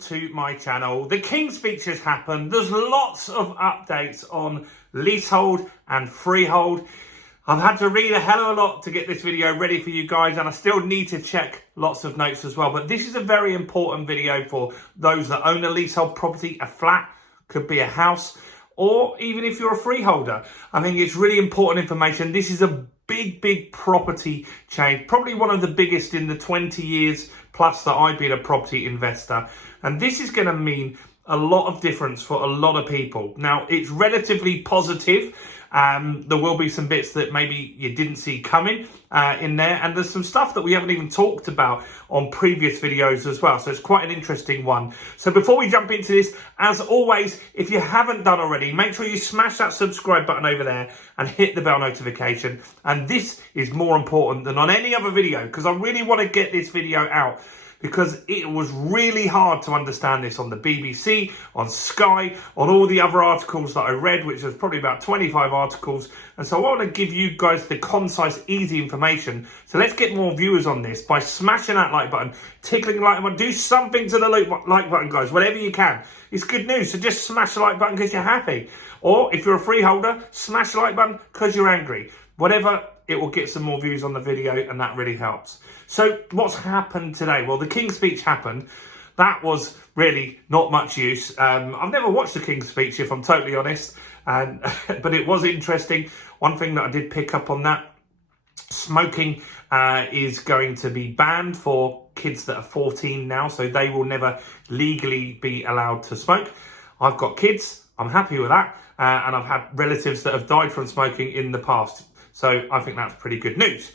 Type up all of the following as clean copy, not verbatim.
To my channel. The King's Speech has happened. There's lots of updates on leasehold and freehold. I've had to read a hell of a lot to get this video ready for you guys, and I still need to check lots of notes as well. But this is a very important video for those that own a leasehold property, a flat, could be a house, or even if you're a freeholder. I think it's really important information. This is a big property change, probably one of the biggest in the 20 years plus that I've been a property investor. And this is going to mean a lot of difference for a lot of people. Now, it's relatively positive. There will be some bits that maybe you didn't see coming in there. And there's some stuff that we haven't even talked about on previous videos as well. So it's quite an interesting one. So before we jump into this, as always, if you haven't done already, make sure you smash that subscribe button over there and hit the bell notification. And this is more important than on any other video, because I really want to get this video out, because it was really hard to understand this on the BBC, on Sky, on all the other articles that I read, which was probably about 25 articles. And so I want to give you guys the concise, easy information. So let's get more viewers on this by smashing that like button, tickling the like button. Do something to the like button, guys, whatever you can. It's good news. So just smash the like button because you're happy. Or if you're a freeholder, smash the like button because you're angry. Whatever, it will get some more views on the video, and that really helps. So what's happened today? Well, the King's Speech happened. That was really not much use. I've never watched the King's Speech, if I'm totally honest, but it was interesting. One thing that I did pick up on that, smoking is going to be banned for kids that are 14 now, so they will never legally be allowed to smoke. I've got kids, I'm happy with that, and I've had relatives that have died from smoking in the past. So I think that's pretty good news.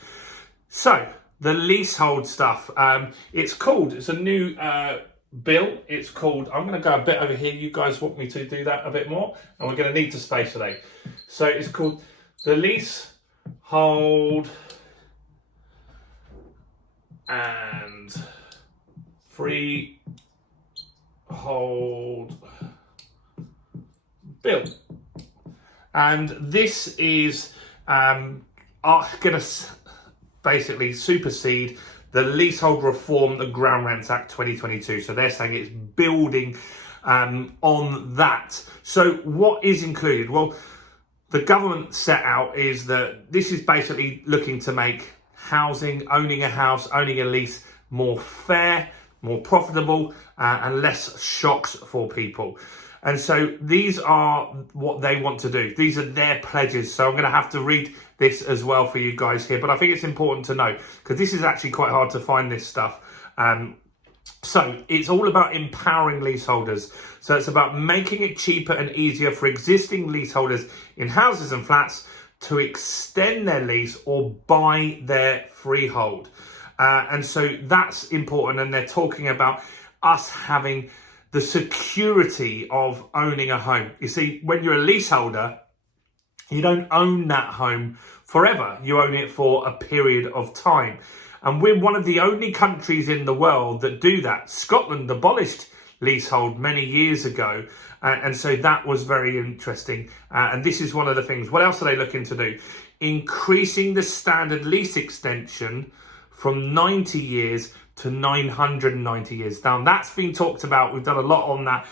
So the leasehold stuff, it's a new bill. It's called, I'm going to go a bit over here. You guys want me to do that a bit more, and we're going to need to space today. So it's called the Leasehold and Freehold Bill. And this is going to basically supersede the Leasehold Reform, the Ground Rents Act 2022. So they're saying it's building on that. So what is included? Well, the government set out is that this is basically looking to make housing, owning a house, owning a lease more fair, more profitable, and less shocks for people. And so these are what they want to do. These are their pledges. So I'm going to have to read this as well for you guys here. But I think it's important to know, because this is actually quite hard to find this stuff. So it's all about empowering leaseholders. So it's about making it cheaper and easier for existing leaseholders in houses and flats to extend their lease or buy their freehold. And so that's important. And they're talking about us having the security of owning a home. You see, when you're a leaseholder, you don't own that home forever. You own it for a period of time. And we're one of the only countries in the world that do that. Scotland abolished leasehold many years ago. And so that was very interesting. And this is one of the things. What else are they looking to do? Increasing the standard lease extension from 90 years to 990 years. Now, that's been talked about. We've done a lot on that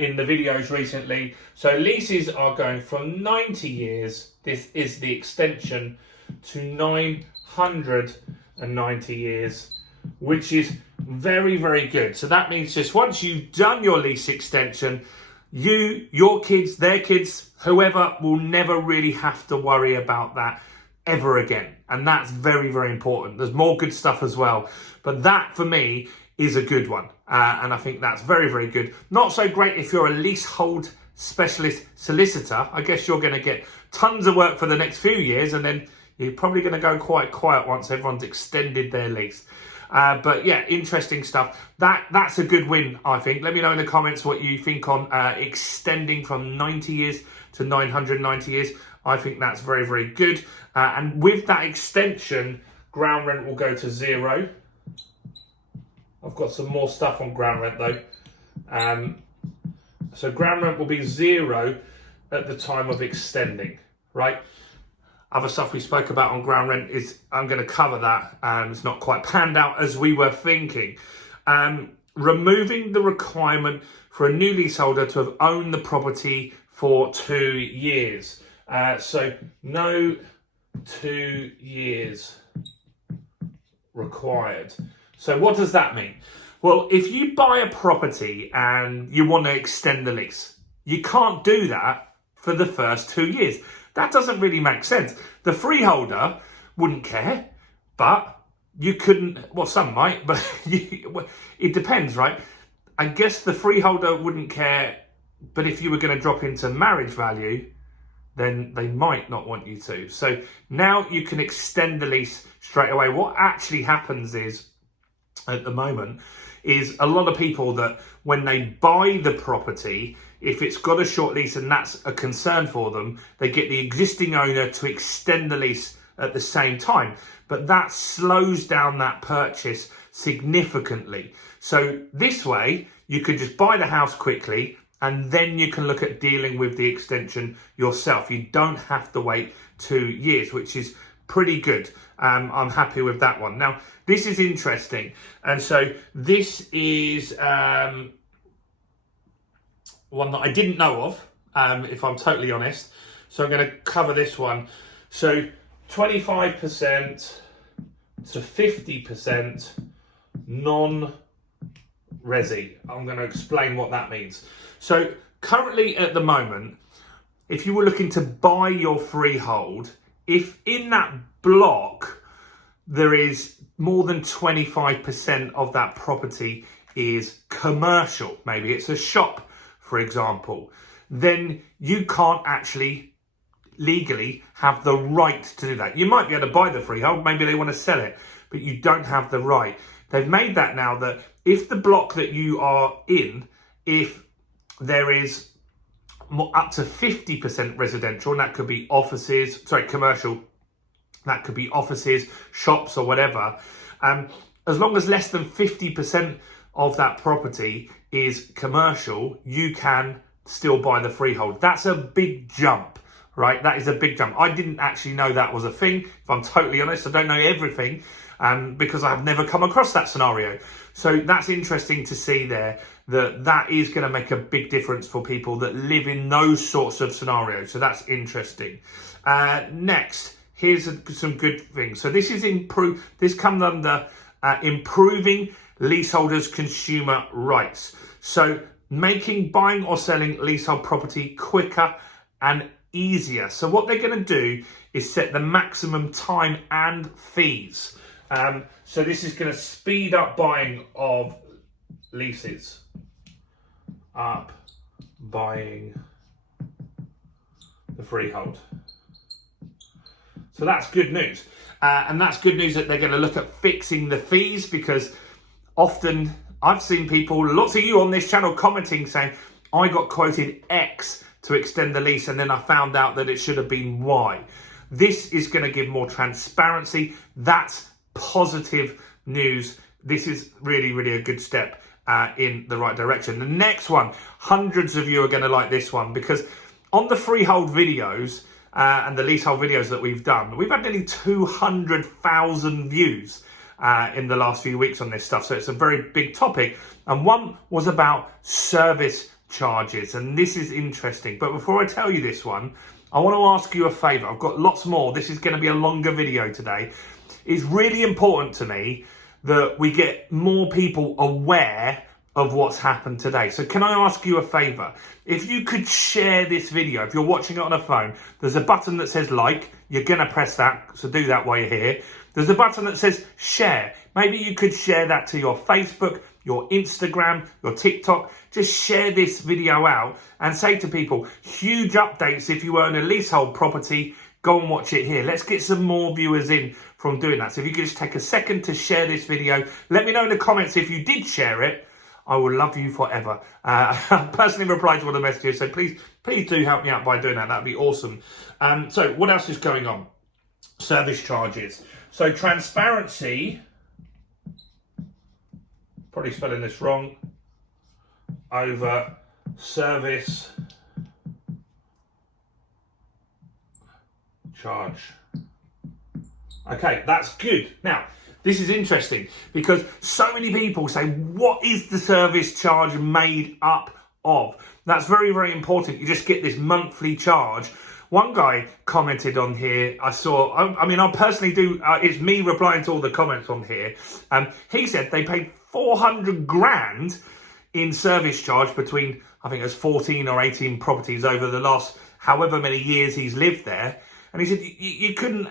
in the videos recently. So leases are going from 90 years, this is the extension, to 990 years, which is very good. So that means just once you've done your lease extension, you, your kids, their kids, whoever, will never really have to worry about that ever again. And that's very important. There's more good stuff as well, but that for me is a good one, and I think that's very good. Not so great if you're a leasehold specialist solicitor. I guess you're going to get tons of work for the next few years, and then you're probably going to go quite quiet once everyone's extended their lease. But yeah, interesting stuff. That's a good win, I think. Let me know in the comments what you think on extending from 90 years to 990 years. I think that's very good. And with that extension, ground rent will go to 0. I've got some more stuff on ground rent though. So ground rent will be 0 at the time of extending, right? Other stuff we spoke about on ground rent is, I'm going to cover that. It's not quite panned out as we were thinking. removing the requirement for a new leaseholder to have owned the property for 2 years. So no 2 years required. So what does that mean? Well, if you buy a property and you want to extend the lease, you can't do that for the first 2 years. That doesn't really make sense. The freeholder wouldn't care, but you couldn't, well, some might, but it depends, right? I guess the freeholder wouldn't care, but if you were going to drop into marriage value, then they might not want you to. So now you can extend the lease straight away. What actually happens is, at the moment, is a lot of people that when they buy the property, if it's got a short lease and that's a concern for them, they get the existing owner to extend the lease at the same time. But that slows down that purchase significantly. So this way, you could just buy the house quickly and then you can look at dealing with the extension yourself. You don't have to wait 2 years, which is pretty good. I'm happy with that one. Now, this is interesting. And so this is one that I didn't know of, if I'm totally honest. So I'm going to cover this one. So 25% to 50% non-resi. I'm going to explain what that means. So currently at the moment, if you were looking to buy your freehold, if in that block there is more than 25% of that property is commercial, maybe it's a shop, for example, then you can't actually legally have the right to do that. You might be able to buy the freehold, maybe they want to sell it, but you don't have the right. They've made that now that if the block that you are in, if there is up to 50% residential, and that could be commercial, that could be offices, shops or whatever, as long as less than 50% of that property is commercial, you can still buy the freehold. That's a big jump, right? That is a big jump. I didn't actually know that was a thing. If I'm totally honest, I don't know everything because I've never come across that scenario. So that's interesting to see there, that is going to make a big difference for people that live in those sorts of scenarios. So that's interesting. Next, here's some good things. So this is this comes under improving leaseholders' consumer rights. So making buying or selling leasehold property quicker and easier. So what they're going to do is set the maximum time and fees. So this is going to speed up buying of leases. Buying the freehold. So that's good news. And that's good news that they're going to look at fixing the fees, because often I've seen people, lots of you on this channel commenting saying, I got quoted X to extend the lease and then I found out that it should have been Y. This is going to give more transparency. That's positive news. This is really, really a good step in the right direction. The next one, hundreds of you are going to like this one, because on the freehold videos and the leasehold videos that we've done, we've had nearly 200,000 views in the last few weeks on this stuff. So it's a very big topic. And one was about service charges. And this is interesting. But before I tell you this one, I want to ask you a favour. I've got lots more. This is going to be a longer video today. It's really important to me that we get more people aware of what's happened today. So can I ask you a favour? If you could share this video, if you're watching it on a phone, there's a button that says like. You're going to press that, so do that while you're here. There's a button that says share. Maybe you could share that to your Facebook, your Instagram, your TikTok. Just share this video out and say to people, huge updates if you own a leasehold property, go and watch it here. Let's get some more viewers in from doing that. So if you could just take a second to share this video, let me know in the comments if you did share it. I will love you forever. I personally replied to all the messages, so please do help me out by doing that. That'd be awesome. So what else is going on? Service charges. So transparency, probably spelling this wrong, over service charge. Okay, that's good. Now, this is interesting because so many people say, what is the service charge made up of? That's very, very important. You just get this monthly charge. One guy commented on here, I personally do, it's me replying to all the comments on here. He said they paid 400 grand in service charge between, I think it was 14 or 18 properties over the last however many years he's lived there. And he said, you couldn't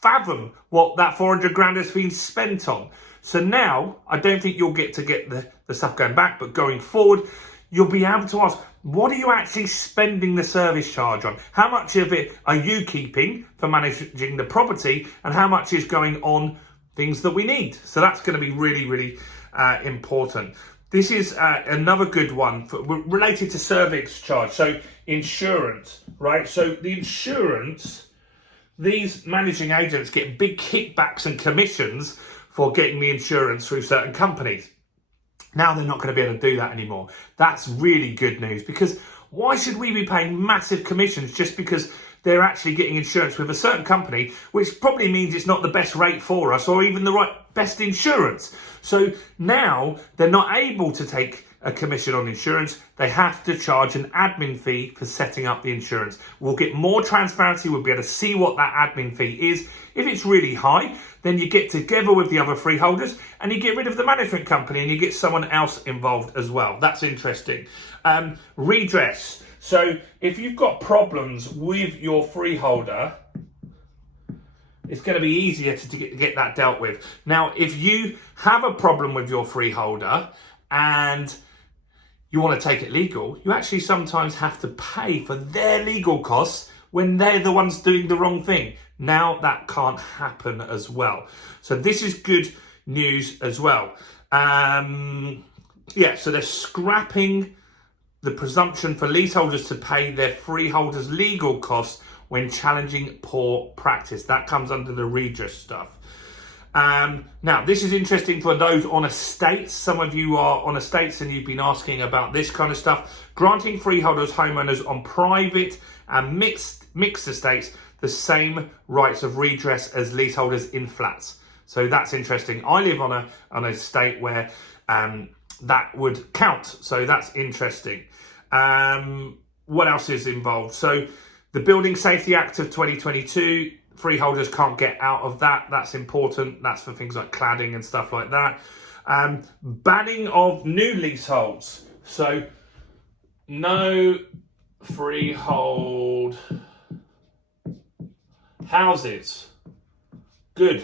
fathom what that 400 grand has been spent on. So now, I don't think you'll get the stuff going back, but going forward, you'll be able to ask, what are you actually spending the service charge on? How much of it are you keeping for managing the property, and how much is going on things that we need? So that's going to be really, really important. This is another good one related to service charge. So insurance, right? So the insurance, these managing agents get big kickbacks and commissions for getting the insurance through certain companies. Now they're not going to be able to do that anymore. That's really good news, because why should we be paying massive commissions just because they're actually getting insurance with a certain company, which probably means it's not the best rate for us or even the best insurance? So now they're not able to take a commission on insurance. They have to charge an admin fee for setting up the insurance. We'll get more transparency. We'll be able to see what that admin fee is. If it's really high, then you get together with the other freeholders and you get rid of the management company and you get someone else involved as well. That's interesting. Redress. So if you've got problems with your freeholder, it's going to be easier to get that dealt with. Now, if you have a problem with your freeholder and you want to take it legal, you actually sometimes have to pay for their legal costs when they're the ones doing the wrong thing. Now that can't happen as well. So this is good news as well. So they're scrapping the presumption for leaseholders to pay their freeholders' legal costs when challenging poor practice. That comes under the redress stuff. Now, this is interesting for those on estates. Some of you are on estates and you've been asking about this kind of stuff. Granting freeholders, homeowners on private and mixed estates the same rights of redress as leaseholders in flats. So that's interesting. I live on an estate where that would count. So that's interesting. What else is involved? So the Building Safety Act of 2022, freeholders can't get out of that. That's important. That's for things like cladding and stuff like that. Banning of new leaseholds. So no freehold houses. Good.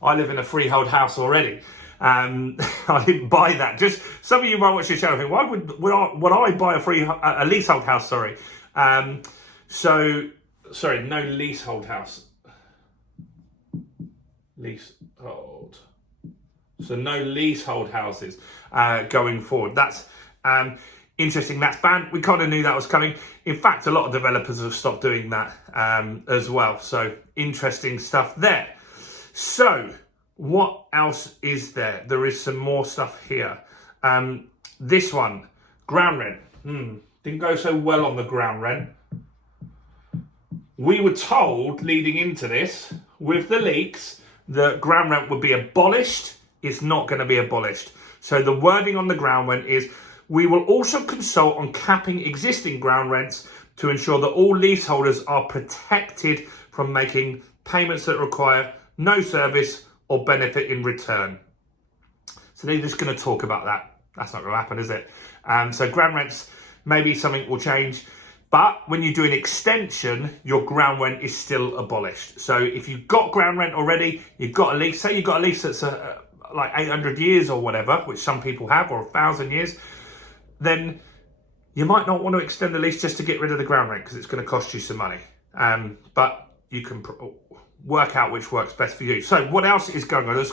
I live in a freehold house already. I didn't buy that. Just some of you might watch this channel and think, why would I buy a leasehold house? Sorry. No leasehold house. Leasehold. So no leasehold houses going forward. That's interesting. That's banned. We kind of knew that was coming. In fact, a lot of developers have stopped doing that as well. So interesting stuff there. So what else is there? There is some more stuff here. This one, ground rent. Didn't go so well on the ground rent. We were told leading into this, with the leaks, that ground rent would be abolished. It's not going to be abolished. So the wording on the ground rent is, we will also consult on capping existing ground rents to ensure that all leaseholders are protected from making payments that require no service or benefit in return. So they're just going to talk about that. That's not going to happen, is it? So ground rents, maybe something will change. But when you do an extension, your ground rent is still abolished. So if you've got ground rent already, you've got a lease, say you've got a lease that's like 800 years or whatever, which some people have, or 1,000 years, then you might not want to extend the lease just to get rid of the ground rent because it's going to cost you some money. But you can work out which works best for you. So what else is going on? There's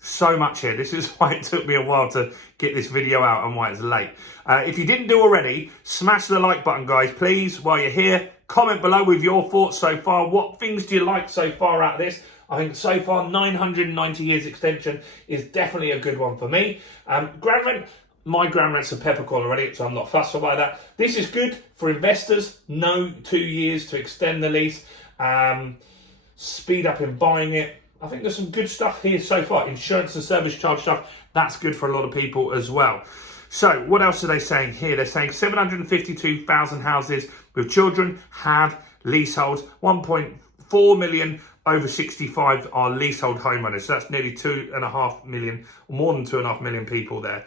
so much here. This is why it took me a while to get this video out and why it's late. If you didn't do already, smash the like button, guys, please, while you're here. Comment below with your thoughts so far. What things do you like so far out of this? I think so far 990 years extension is definitely a good one for me. Ground rent, my ground rent's a peppercorn already, so I'm not fussed by that. This is good for investors. No 2 years to extend the lease. Speed up in buying it. I think there's some good stuff here so far. Insurance and service charge stuff, that's good for a lot of people as well. So what else are they saying here? They're saying 752,000 houses with children have leaseholds. 1.4 million over 65 are leasehold homeowners. So that's nearly 2.5 million, or more than 2.5 million people there.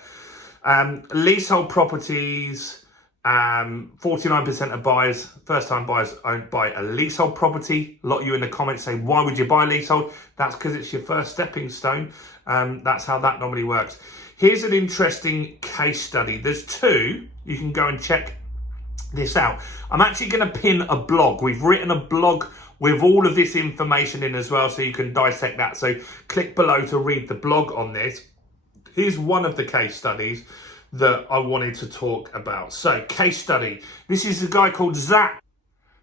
Leasehold properties, 49% of buyers, first-time buyers, buy a leasehold property. A lot of you in the comments say, why would you buy a leasehold? That's because it's your first stepping stone. That's how that normally works. Here's an interesting case study. There's two. You can go and check this out. I'm actually going to pin a blog. We've written a blog with all of this information in as well, so you can dissect that. So click below to read the blog on this. Here's one of the case studies that I wanted to talk about. So case study. This is a guy called Zach.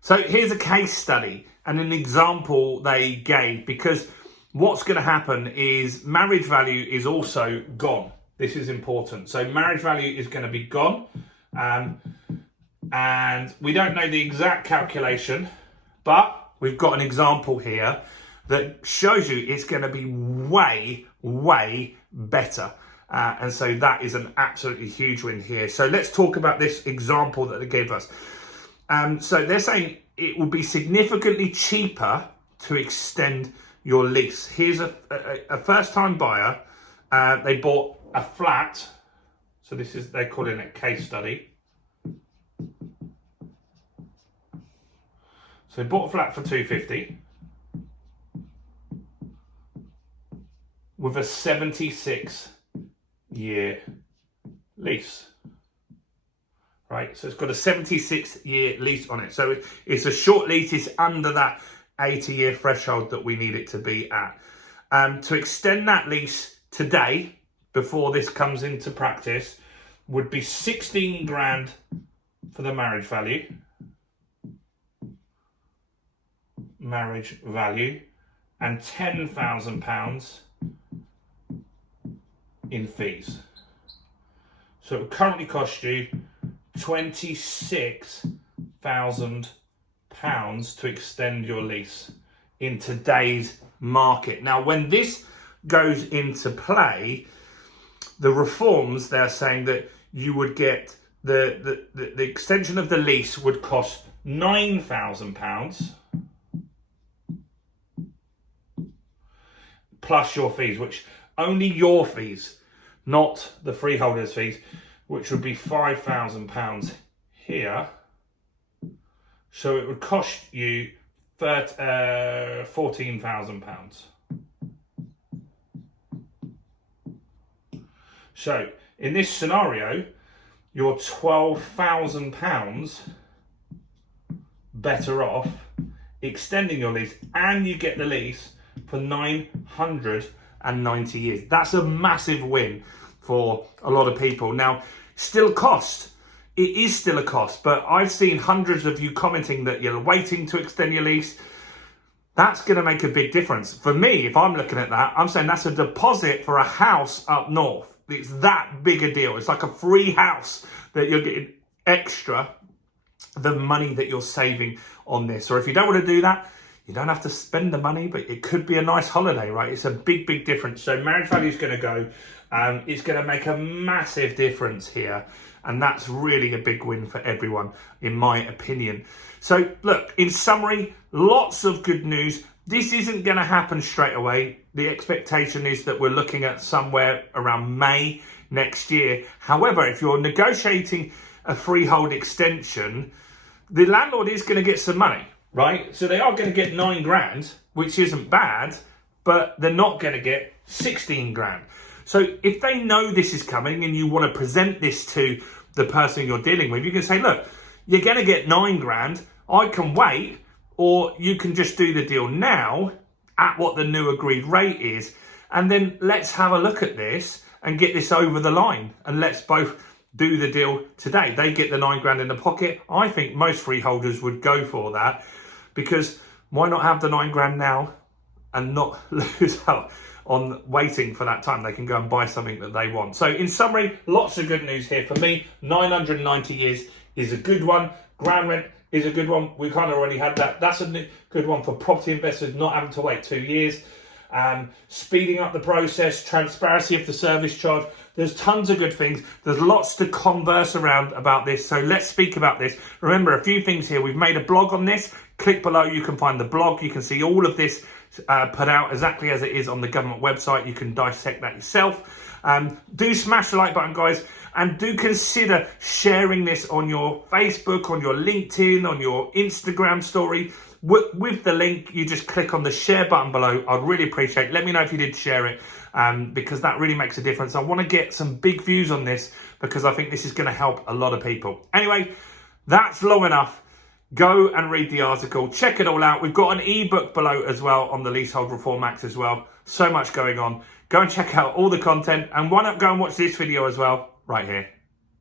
So here's a case study and an example they gave, because what's going to happen is marriage value is also gone. This is important. So marriage value is going to be gone. And we don't know the exact calculation, but we've got an example here that shows you it's going to be way, way better. And so that is an absolutely huge win here. So let's talk about this example that they gave us. So they're saying it will be significantly cheaper to extend your lease. Here's a first-time buyer. They bought a flat. So this is, they're calling it case study. So they bought a flat for 250 with a 76-year lease. Right, so it's got a 76-year lease on it. So it's a short lease. It's under that 80-year threshold that we need it to be at. To extend that lease today, before this comes into practice, would be 16 grand for the marriage value. And £10,000 in fees. So it would currently cost you £26,000 to extend your lease in today's market. Now, when this goes into play, the reforms, they're saying that you would get the extension of the lease would cost £9,000 plus your fees, which only your fees, not the freeholders' fees, which would be £5,000 here. So it would cost you £14,000. So in this scenario, you're £12,000 better off extending your lease, and you get the lease for 990 years. That's a massive win for a lot of people. Now, still cost. It is still a cost, but I've seen hundreds of you commenting that you're waiting to extend your lease. That's going to make a big difference. For me, if I'm looking at that, I'm saying that's a deposit for a house up north. It's that big a deal. It's like a free house that you're getting extra the money that you're saving on this. Or if you don't want to do that, you don't have to spend the money, but it could be a nice holiday, right? It's a big, big difference. So marriage value is going to go. It's going to make a massive difference here. And that's really a big win for everyone, in my opinion. So look, in summary, lots of good news. This isn't going to happen straight away. The expectation is that we're looking at somewhere around May next year. However, if you're negotiating a freehold extension, the landlord is going to get some money, right? So they are going to get 9 grand, which isn't bad, but they're not going to get 16 grand. So if they know this is coming and you want to present this to the person you're dealing with, you can say, look, you're going to get 9 grand. I can wait, or you can just do the deal now at what the new agreed rate is. And then let's have a look at this and get this over the line. And let's both do the deal today. They get the 9 grand in the pocket. I think most freeholders would go for that, because why not have the 9 grand now and not lose out on waiting for that time? They can go and buy something that they want. So in summary, lots of good news here for me. 990 years is a good one. Ground rent is a good one. We kind of already had that. That's a good one for property investors, not having to wait 2 years. speeding up the process, transparency of the service charge. There's tons of good things. There's lots to converse around about this. So let's speak about this. Remember, a few things here. We've made a blog on this. Click below, you can find the blog. You can see all of this put out exactly as it is on the government website. You can dissect that yourself. Do smash the like button, guys. And do consider sharing this on your Facebook, on your LinkedIn, on your Instagram story. With the link, you just click on the share button below. I'd really appreciate it. Let me know if you did share it, because that really makes a difference. I want to get some big views on this because I think this is going to help a lot of people. Anyway, that's long enough. Go and read the article. Check it all out. We've got an ebook below as well on the Leasehold Reform Act as well. So much going on. Go and check out all the content. And why not go and watch this video as well right here.